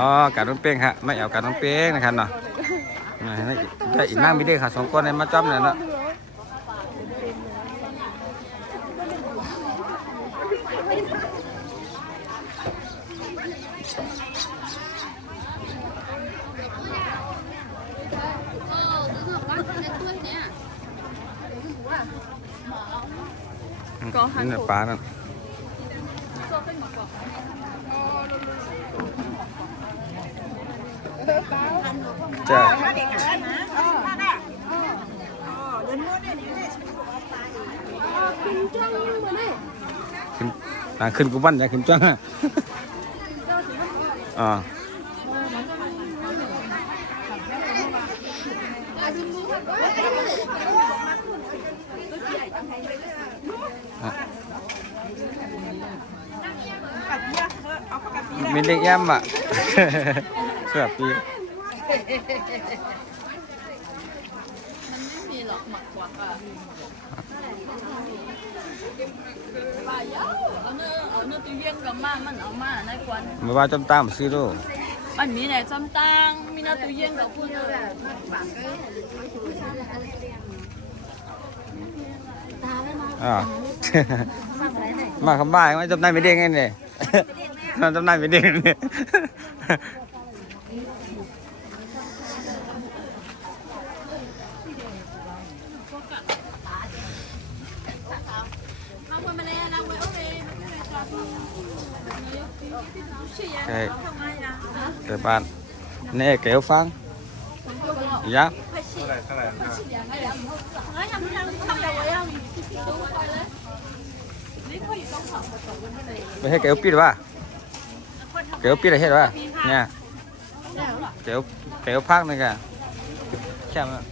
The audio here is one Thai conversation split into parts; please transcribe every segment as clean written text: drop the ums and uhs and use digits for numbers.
อ๋อการน้องเป้งฮะไม่เอาการน้องเป้งนะครับเนาะได้อีกนั่งมีเด็กค่ะ2 คนในมาจอมเนี่ยเนาะนี่ปลานั่นจ้าขึ้นกูบ้านจะขึ้นจ้าอ๋อมีเด็กย่ำอ่ะเสื้อปีมีหรอกหมักกว่าค่ะปลาเยอะเอาเนื้อตัวเยี่ยงกับมามันเอามาในควันมาว่าจำตามซื้อดูมันมีไหนจำตังมีเนื้อตัวเยี่ยงกับพูดอ๋อมาคำบ้าไม่จำได้ไม่เด้งไงเนี่ยจำได้ไม่เด้งเนี่ยใช่เกิดบ้านนี่เก๋วฟังยักษ์ไม่ให้เก๋วปิดวะเก๋วปิดอะไรเห็นวะเนี่ยเก๋วพักนึงกันแค่นั้น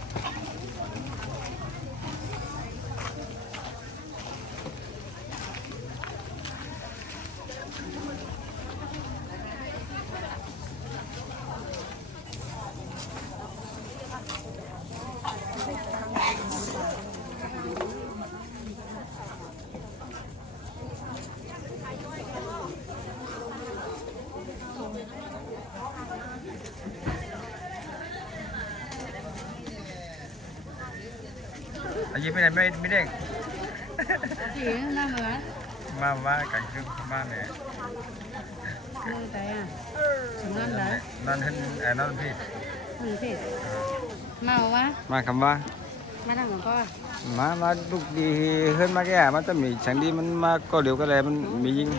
อายุไม่ได้ไม่เด้งจีน่าเหมือนมาว่ากันคือมาเนี่ยใจอ่ะนั่นไหนนั่นเห็นนั่นพี่พี่มาวะมาคำว่ามาทางของพ่อมาลูกดีขึ้นมาแก่มันจะมีฉันดีมันมาก็เดี๋ยวก็เลยมันมียิง